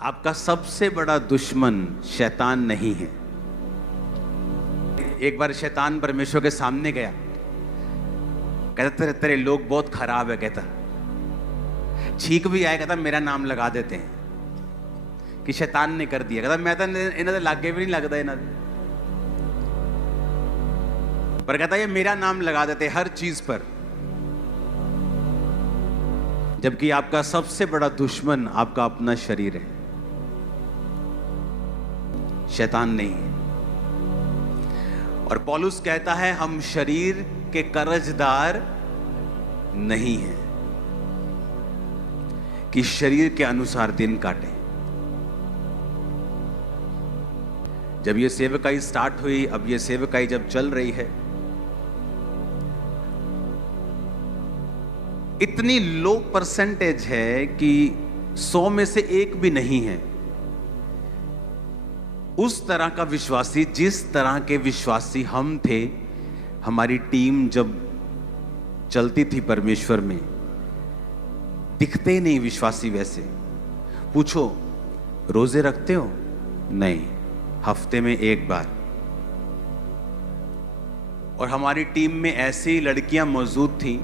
आपका सबसे बड़ा दुश्मन शैतान नहीं है। एक बार शैतान परमेश्वर के सामने गया, कहता तेरे तेरे लोग बहुत खराब है, कहता छींक भी आए, कहता मेरा नाम लगा देते हैं कि शैतान ने कर दिया। कहता मैं तो इन्हों के लागे भी नहीं लगता इन्हों पर, कहता ये मेरा नाम लगा देते हर चीज पर। जबकि आपका सबसे बड़ा दुश्मन आपका अपना शरीर है, शैतान नहीं है। और पौलुस कहता है हम शरीर के कर्जदार नहीं हैं कि शरीर के अनुसार दिन काटें। जब ये सेवकाई स्टार्ट हुई, अब ये सेवकाई जब चल रही है, इतनी लो परसेंटेज है कि 100 में से एक भी नहीं है उस तरह का विश्वासी जिस तरह के विश्वासी हम थे। हमारी टीम जब चलती थी परमेश्वर में, दिखते ही नहीं विश्वासी वैसे। पूछो रोजे रखते हो? नहीं, हफ्ते में एक बार। और हमारी टीम में ऐसी लड़कियां मौजूद थी,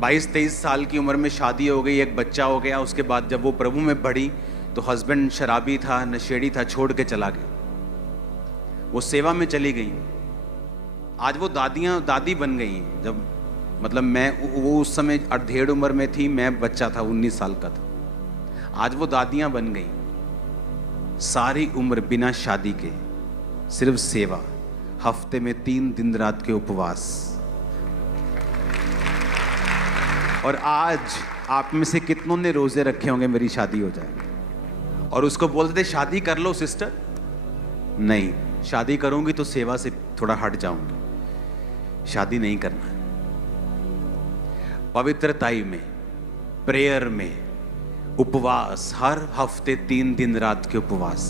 22-23 साल की उम्र में शादी हो गई, एक बच्चा हो गया। उसके बाद जब वो प्रभु में बढ़ी तो हस्बैंड शराबी था, नशेड़ी था, छोड़ के चला गया। वो सेवा में चली गई। आज वो दादी बन गई। जब मतलब वो उस समय 1.5 उम्र में थी, मैं बच्चा था, 19 साल का था। आज वो दादियां बन गई। सारी उम्र बिना शादी के सिर्फ सेवा, हफ्ते में 3 दिन रात के उपवास। और आज आप में से कितनों ने रोजे रखे होंगे मेरी शादी हो जाए? और उसको बोलते थे शादी कर लो सिस्टर। नहीं, शादी करूंगी तो सेवा से थोड़ा हट जाऊंगी, शादी नहीं करना। पवित्रताई में, प्रेयर में, उपवास, हर हफ्ते 3 दिन रात के उपवास।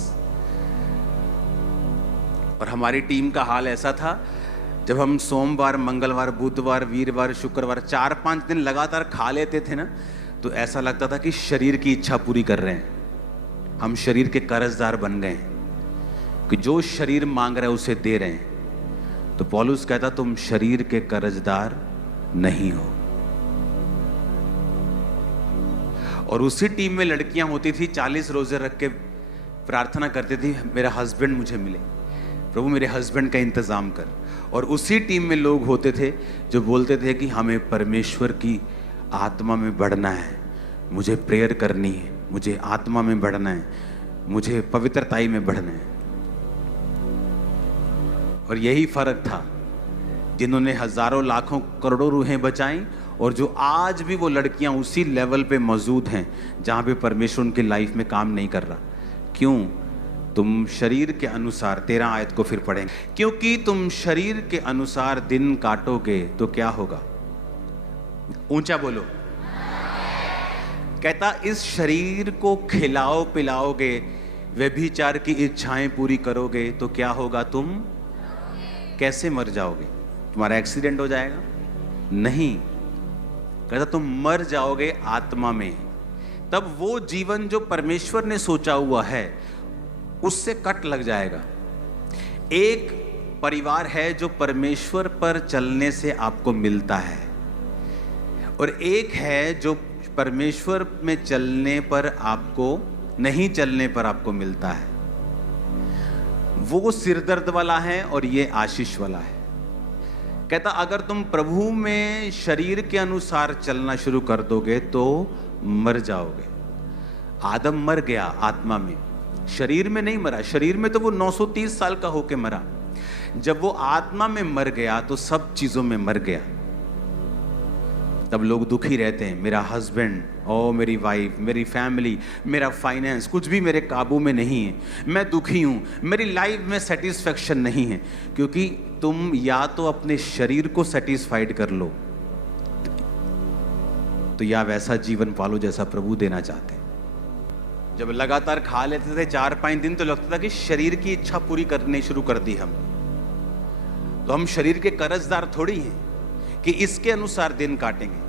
और हमारी टीम का हाल ऐसा था, जब हम सोमवार, मंगलवार, बुधवार, वीरवार, शुक्रवार 4-5 दिन लगातार खा लेते थे ना, तो ऐसा लगता था कि शरीर की इच्छा पूरी कर रहे हैं। हम शरीर के कर्जदार बन गए हैं कि जो शरीर मांग रहा है उसे दे रहे हैं। तो पौलुस कहता तुम शरीर के कर्जदार नहीं हो। और उसी टीम में लड़कियां होती थी, 40 रोजे रख के प्रार्थना करती थी मेरा हस्बैंड मुझे मिले, प्रभु मेरे हस्बैंड का इंतजाम कर। और उसी टीम में लोग होते थे जो बोलते थे कि हमें परमेश्वर की आत्मा में बढ़ना है, मुझे प्रेयर करनी है, मुझे आत्मा में बढ़ना है, मुझे पवित्रताई में बढ़ना है। और यही फर्क था जिन्होंने हजारों लाखों करोड़ों रूहें बचाई, और जो आज भी वो लड़कियां उसी लेवल पे मौजूद हैं जहां पे परमेश्वर उनकी लाइफ में काम नहीं कर रहा। क्यों? तुम शरीर के अनुसार, 13 आयत को फिर पढ़ेंगे, क्योंकि तुम शरीर के अनुसार दिन काटोगे तो क्या होगा? ऊंचा बोलो। कहता इस शरीर को खिलाओ पिलाओगे, व्यभिचार की इच्छाएं पूरी करोगे तो क्या होगा? तुम कैसे मर जाओगे? तुम्हारा एक्सीडेंट हो जाएगा? नहीं, कहता तुम मर जाओगे आत्मा में। तब वो जीवन जो परमेश्वर ने सोचा हुआ है उससे कट लग जाएगा। एक परिवार है जो परमेश्वर पर चलने से आपको मिलता है, और एक है जो परमेश्वर में चलने पर आपको, नहीं चलने पर आपको मिलता है। वो सिरदर्द वाला है और ये आशीष वाला है। कहता अगर तुम प्रभु में शरीर के अनुसार चलना शुरू कर दोगे तो मर जाओगे। आदम मर गया आत्मा में, शरीर में नहीं मरा। शरीर में तो वो 930 साल का होके मरा। जब वो आत्मा में मर गया तो सब चीजों में मर गया। तब लोग दुखी रहते हैं, मेरा हस्बैंड, ओ मेरी वाइफ, मेरी फैमिली, मेरा फाइनेंस, कुछ भी मेरे काबू में नहीं है, मैं दुखी हूं, मेरी लाइफ में सेटिस्फेक्शन नहीं है। क्योंकि तुम या तो अपने शरीर को सेटिस्फाइड कर लो, तो या वैसा जीवन पालो जैसा प्रभु देना चाहते हैं। जब लगातार खा लेते थे 4-5 दिन तो लगता था कि शरीर की इच्छा पूरी करने शुरू कर दी हम, तो हम शरीर के कर्जदार थोड़ी हैं कि इसके अनुसार दिन काटेंगे।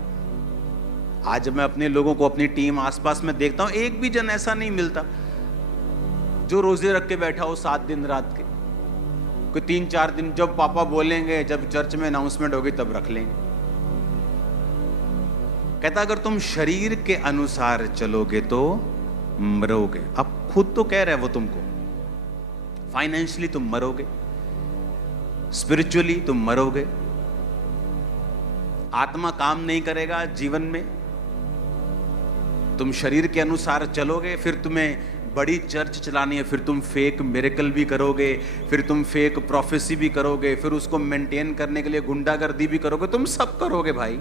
आज मैं अपने लोगों को, अपनी टीम आसपास में देखता हूं, एक भी जन ऐसा नहीं मिलता जो रोजे रख के बैठा हो 7 दिन रात के। कोई 3-4 दिन, जब पापा बोलेंगे, जब चर्च में अनाउंसमेंट होगी तब रख लेंगे। कहता अगर तुम शरीर के अनुसार चलोगे तो मरोगे। अब खुद तो कह रहे हैं वो तुमको, फाइनेंशियली तुम मरोगे, स्पिरिचुअली तुम मरोगे, आत्मा काम नहीं करेगा जीवन में। तुम शरीर के अनुसार चलोगे, फिर तुम्हें बड़ी चर्च चलानी है, फिर तुम फेक मिरेकल भी करोगे, फिर तुम फेक प्रोफेसी भी करोगे, फिर उसको मेंटेन करने के लिए गुंडागर्दी भी करोगे, तुम सब करोगे भाई,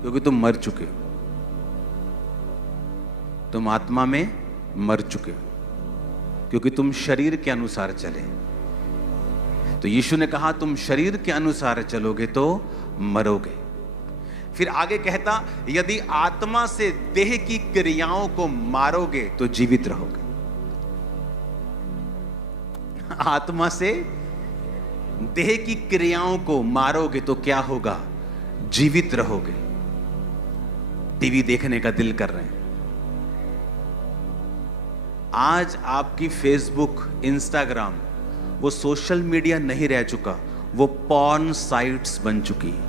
क्योंकि तुम मर चुके हो, तुम आत्मा में मर चुके हो, क्योंकि तुम शरीर के अनुसार चले। तो यीशु ने कहा तुम शरीर के अनुसार चलोगे तो मरोगे। फिर आगे कहता यदि आत्मा से देह की क्रियाओं को मारोगे तो जीवित रहोगे। आत्मा से देह की क्रियाओं को मारोगे तो क्या होगा? जीवित रहोगे। टीवी देखने का दिल कर रहे हैं, आज आपकी फेसबुक, इंस्टाग्राम वो सोशल मीडिया नहीं रह चुका, वो पॉर्न साइट्स बन चुकी है,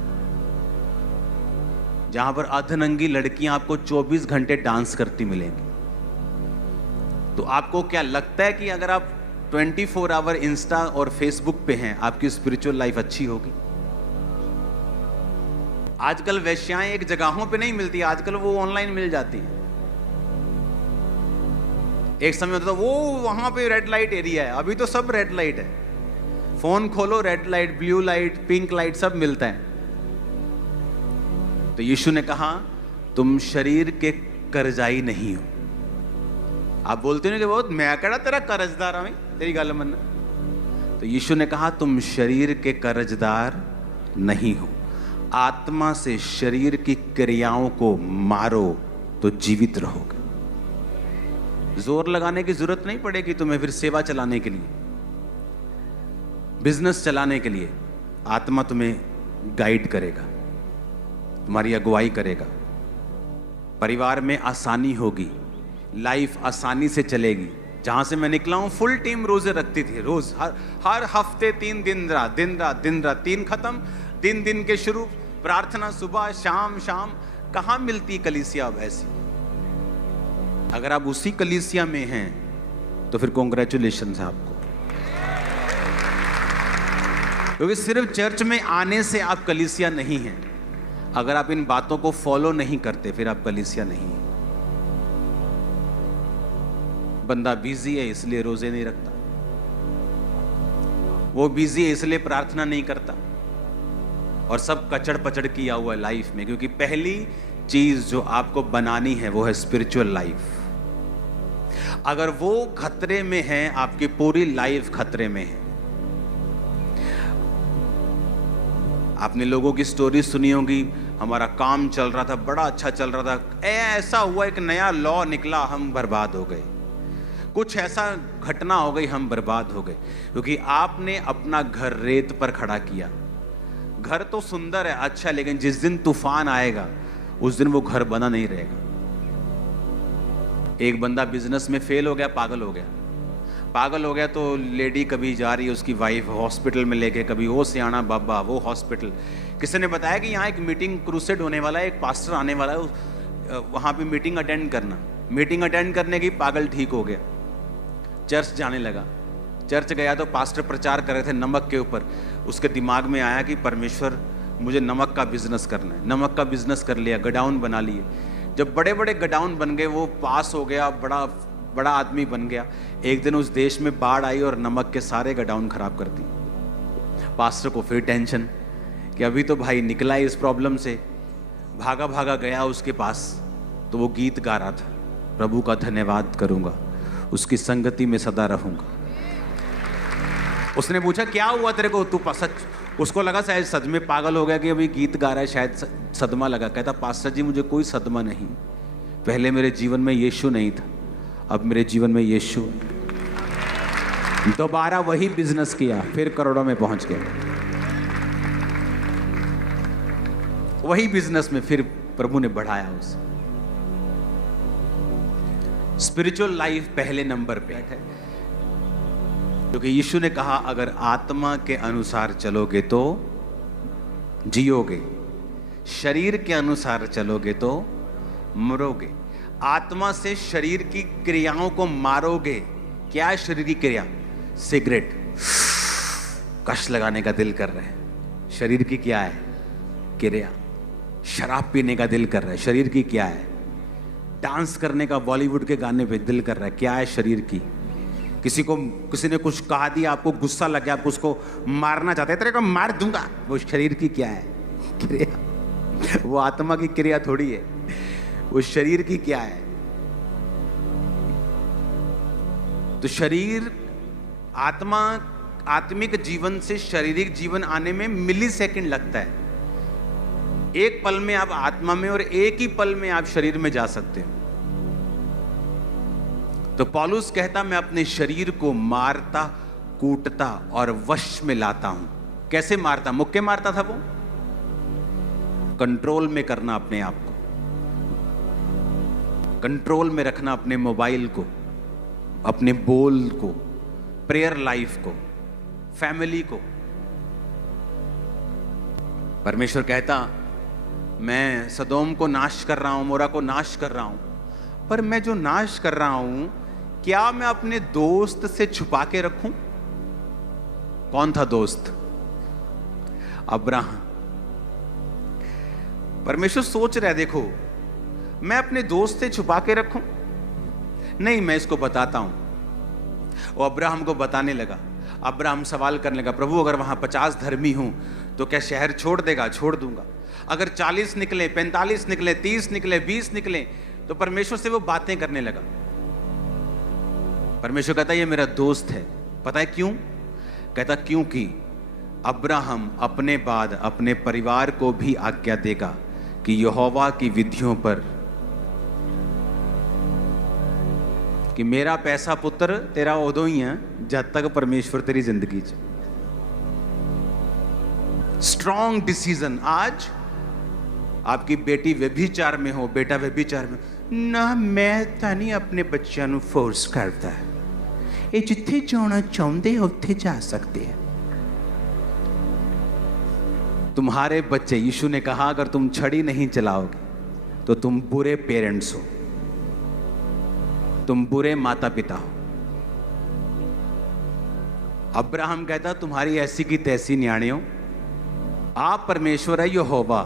जहां पर अधनंगी लड़कियां आपको 24 घंटे डांस करती मिलेंगी। तो आपको क्या लगता है कि अगर आप 24 आवर इंस्टा और फेसबुक पे हैं, आपकी स्पिरिचुअल लाइफ अच्छी होगी? आजकल वेश्याएं एक जगहों पे नहीं मिलती, आजकल वो ऑनलाइन मिल जाती हैं। एक समय होता था वो वहां पे रेड लाइट एरिया है, अभी तो सब रेड लाइट है। फोन खोलो, red light, blue light, pink light सब मिलता है। तो यीशु ने कहा तुम शरीर के कर्जाई नहीं हो। आप बोलते हो कि बहुत मैं कड़ा तेरा कर्जदार हूं, तेरी गल मन। तो यीशु ने कहा तुम शरीर के कर्जदार नहीं हो, आत्मा से शरीर की क्रियाओं को मारो तो जीवित रहोगे। जोर लगाने की जरूरत नहीं पड़ेगी तुम्हें फिर सेवा चलाने के लिए, बिजनेस चलाने के लिए। आत्मा तुम्हें गाइड करेगा, तुम्हारी अगुवाई करेगा, परिवार में आसानी होगी, लाइफ आसानी से चलेगी। जहां से मैं निकला हूं फुल टीम रोजे रखती थी, रोज हर हफ्ते 3 दिन रात 3 खत्म, दिन के शुरू, प्रार्थना सुबह शाम। कहां मिलती कलीसिया अब ऐसी? अगर आप उसी कलीसिया में हैं तो फिर कॉन्ग्रेचुलेशन है आपको, क्योंकि सिर्फ चर्च में आने से आप कलीसिया नहीं हैं। अगर आप इन बातों को फॉलो नहीं करते फिर आप कलीसिया नहीं हैं। बंदा बिजी है इसलिए रोजे नहीं रखता, वो बिजी है इसलिए प्रार्थना नहीं करता, और सब कचड़ पचड़ किया हुआ है लाइफ में। क्योंकि पहली चीज जो आपको बनानी है वो है स्पिरिचुअल लाइफ। अगर वो खतरे में है, आपकी पूरी लाइफ खतरे में है। आपने लोगों की स्टोरी सुनी होगी, हमारा काम चल रहा था, बड़ा अच्छा चल रहा था, ऐसा हुआ एक नया लॉ निकला, हम बर्बाद हो गए। कुछ ऐसा घटना हो गई, हम बर्बाद हो गए, क्योंकि आपने अपना घर रेत पर खड़ा किया। घर तो सुंदर है, अच्छा, लेकिन जिस दिन तूफान आएगा उस दिन वो घर बना नहीं रहेगा। एक बंदा बिजनेस में फेल हो गया, पागल हो गया तो लेडी कभी जा रही है उसकी वाइफ हॉस्पिटल में लेके, कभी वो सियाना बाबा वो हॉस्पिटल। किसी ने बताया कि यहाँ एक मीटिंग क्रूसेड होने वाला है, एक पास्टर आने वाला है, वहाँ पे मीटिंग अटेंड करना। मीटिंग अटेंड करने की पागल ठीक हो गया, चर्च जाने लगा। चर्च गया तो पास्टर प्रचार कर रहे थे नमक के ऊपर। उसके दिमाग में आया कि परमेश्वर मुझे नमक का बिजनेस करना है। नमक का बिजनेस कर लिया, गोडाउन बना लिए। जब बड़े बड़े गोडाउन बन गए, वो पास हो गया, बड़ा आदमी बन गया। एक दिन उस देश में बाढ़ आई और नमक के सारे गोडाउन खराब कर दी। पास्टर को फिर टेंशन कि अभी तो भाई निकला है इस प्रॉब्लम से। भागा गया उसके पास, तो वो गीत गा रहा था, प्रभु का धन्यवाद करूंगा, उसकी संगति में सदा रहूंगा। उसने पूछा क्या हुआ तेरे को, तू सच? उसको लगा शायद सच में पागल हो गया कि अभी गीत गा रहा है, शायद सदमा लगा। कहता पास्टर जी मुझे कोई सदमा नहीं, पहले मेरे जीवन में यीशु नहीं था, अब मेरे जीवन में यीशु है। दोबारा वही बिजनेस किया, फिर करोड़ों में पहुंच गया। वही बिजनेस में फिर प्रभु ने बढ़ाया उसे। स्पिरिचुअल लाइफ पहले नंबर पे है, क्योंकि यीशु ने कहा अगर आत्मा के अनुसार चलोगे तो जियोगे, शरीर के अनुसार चलोगे तो मरोगे। आत्मा से शरीर की क्रियाओं को मारोगे। क्या है शरीर की क्रिया? सिगरेट कश लगाने का दिल कर रहा है, शरीर की क्या है क्रिया? शराब पीने का दिल कर रहा है, शरीर की क्या है? डांस करने का बॉलीवुड के गाने पे दिल कर रहा है, क्या है शरीर की? किसी ने कुछ कहा दिया, आपको गुस्सा लग गया, आप उसको मारना चाहते हैं, तेरे को मार दूंगा, वो शरीर की क्या है क्रिया? वो आत्मा की क्रिया थोड़ी है, वो शरीर की क्या है? तो शरीर, आत्मा, आत्मिक जीवन से शारीरिक जीवन आने में मिली सेकंड लगता है। एक पल में आप आत्मा में और एक ही पल में आप शरीर में जा सकते हो। तो पौलुस कहता मैं अपने शरीर को मारता, कूटता और वश में लाता हूं। कैसे मारता? मुक्के मारता था वो। कंट्रोल में करना अपने आप को, कंट्रोल में रखना अपने मोबाइल को, अपने बोल को, प्रेयर लाइफ को, फैमिली को। परमेश्वर कहता मैं सदोम को नाश कर रहा हूं, मोरा को नाश कर रहा हूं, पर मैं जो नाश कर रहा हूं क्या मैं अपने दोस्त से छुपा के रखूं? कौन था दोस्त? अब्राहम। परमेश्वर सोच रहा है देखो मैं अपने दोस्त से छुपा के रखूं? नहीं, मैं इसको बताता हूं। वो अब्राहम को बताने लगा। अब्राहम सवाल करने लगा, प्रभु अगर वहां 50 धर्मी हूं तो क्या शहर छोड़ देगा? छोड़ दूंगा। अगर 40 निकले, 45 निकले, 30 निकले, 20 निकले, तो परमेश्वर से वो बातें करने लगा। परमेश्वर कहता ये मेरा दोस्त है। पता है क्यों? कहता क्योंकि अब्राहम अपने बाद अपने परिवार को भी आज्ञा देगा कि यहोवा की विधियों पर, कि मेरा पैसा पुत्र तेरा उदों ही है जब तक परमेश्वर तेरी जिंदगी च। Strong decision. आज आपकी बेटी व्यभिचार में हो, बेटा व्यभिचार में ना, मैं ਤਾਂ ਨਹੀਂ ਆਪਣੇ ਬੱਚਿਆਂ ਨੂੰ ਫੋਰਸ ਕਰਦਾ, ਇਹ ਜਿੱਥੇ ਜਾਣਾ ਚਾਹੁੰਦੇ ਉੱਥੇ ਜਾ सकते हैं। तुम्हारे बच्चे, यीशु ने कहा अगर तुम छड़ी नहीं चलाओगे तो तुम बुरे पेरेंट्स हो, तुम बुरे माता पिता हो। अब्राहम कहता तुम्हारी ऐसी की तैसी न्याणियों, आप परमेश्वर है यहोवा,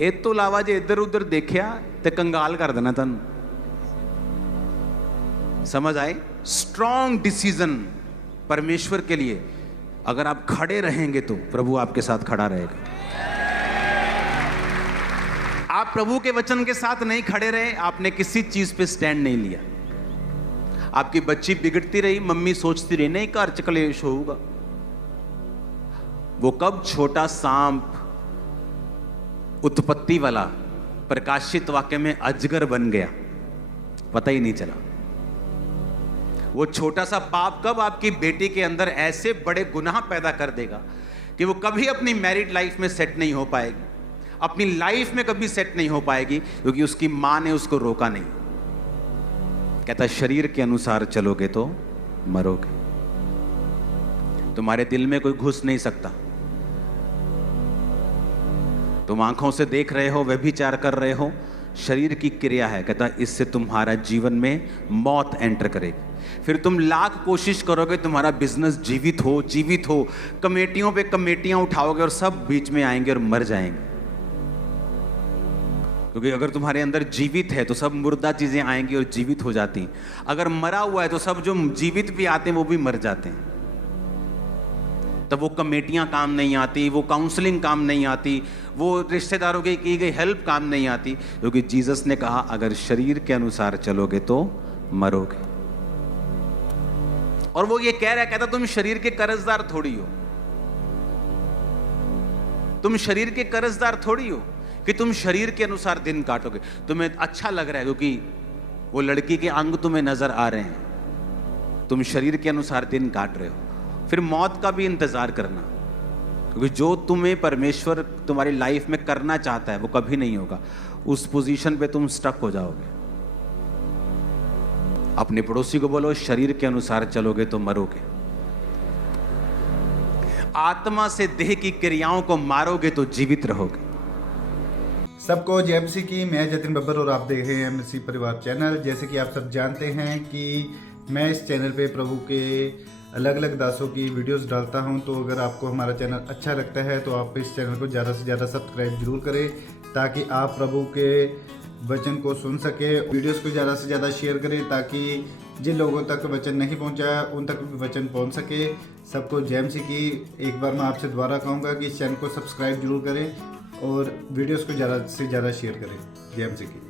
इस तो इलावा जे इधर उधर देखिया तो कंगाल कर देना तुम। समझ आए? स्ट्रॉन्ग डिसीजन परमेश्वर के लिए। अगर आप खड़े रहेंगे तो प्रभु आपके साथ खड़ा रहेगा। आप प्रभु के वचन के साथ नहीं खड़े रहे, आपने किसी चीज पे स्टैंड नहीं लिया। आपकी बच्ची बिगड़ती रही, मम्मी सोचती रही नहीं घर च कलेश होगा। वो कब छोटा सांप उत्पत्ति वाला प्रकाशित वाक्य में अजगर बन गया, पता ही नहीं चला। वो छोटा सा पाप कब आपकी बेटी के अंदर ऐसे बड़े गुनाह पैदा कर देगा कि वो कभी अपनी मैरिड लाइफ में सेट नहीं हो पाएगी, अपनी लाइफ में कभी सेट नहीं हो पाएगी, क्योंकि उसकी मां ने उसको रोका नहीं। कहता शरीर के अनुसार चलोगे तो मरोगे। तुम्हारे दिल में कोई घुस नहीं सकता। तुम आंखों से देख रहे हो, व्यभिचार कर रहे हो, शरीर की क्रिया है। कहता इससे तुम्हारा जीवन में मौत एंटर करेगी। फिर तुम लाख कोशिश करोगे तुम्हारा बिजनेस जीवित हो, कमेटियों पे कमेटियां उठाओगे और सब बीच में आएंगे और मर जाएंगे। क्योंकि अगर तुम्हारे अंदर जीवित है तो सब मुर्दा चीजें आएंगी और जीवित हो जाती हैं। अगर मरा हुआ है तो सब जो जीवित भी आते हैं वो भी मर जाते हैं। तब वो कमेटियां काम नहीं आती, वो काउंसलिंग काम नहीं आती, वो रिश्तेदारों की गई हेल्प काम नहीं आती, क्योंकि जीसस ने कहा अगर शरीर के अनुसार चलोगे तो मरोगे। और वो ये कह रहा है, कहता तुम शरीर के कर्जदार थोड़ी हो, तुम शरीर के कर्जदार थोड़ी हो कि तुम शरीर के अनुसार दिन काटोगे। तुम्हें अच्छा लग रहा है क्योंकि वो लड़की के अंग तुम्हें नजर आ रहे हैं, तुम शरीर के अनुसार दिन काट रहे हो। फिर मौत का भी इंतजार करना, क्योंकि जो तुम्हें परमेश्वर तुम्हारी लाइफ में करना चाहता है वो कभी नहीं होगा। उस पोजीशन पे तुम स्टक हो जाओगे। अपने पड़ोसी को बोलो, शरीर के अनुसार चलोगे तो मरोगे, आत्मा से देह की क्रियाओं को मारोगे तो जीवित रहोगे। सबको जय मसीह की। मैं जतिन बब्बर और आप देख रहे हैं मसीह परिवार चैनल। जैसे कि आप सब जानते हैं कि मैं इस चैनल पे प्रभु के अलग अलग दासों की वीडियोस डालता हूं, तो अगर आपको हमारा चैनल अच्छा लगता है तो आप इस चैनल को ज़्यादा से ज़्यादा सब्सक्राइब जरूर करें, ताकि आप प्रभु के वचन को सुन सके। वीडियोस को ज़्यादा से ज़्यादा शेयर करें, ताकि जिन लोगों तक वचन नहीं पहुंचा उन तक भी वचन पहुंच सके। सबको जय मसीह की। एक बार मैं आपसे दोबारा कहूँगा कि इस चैनल को सब्सक्राइब जरूर करें और वीडियोस को ज़्यादा से ज़्यादा शेयर करें। जय मसीह की।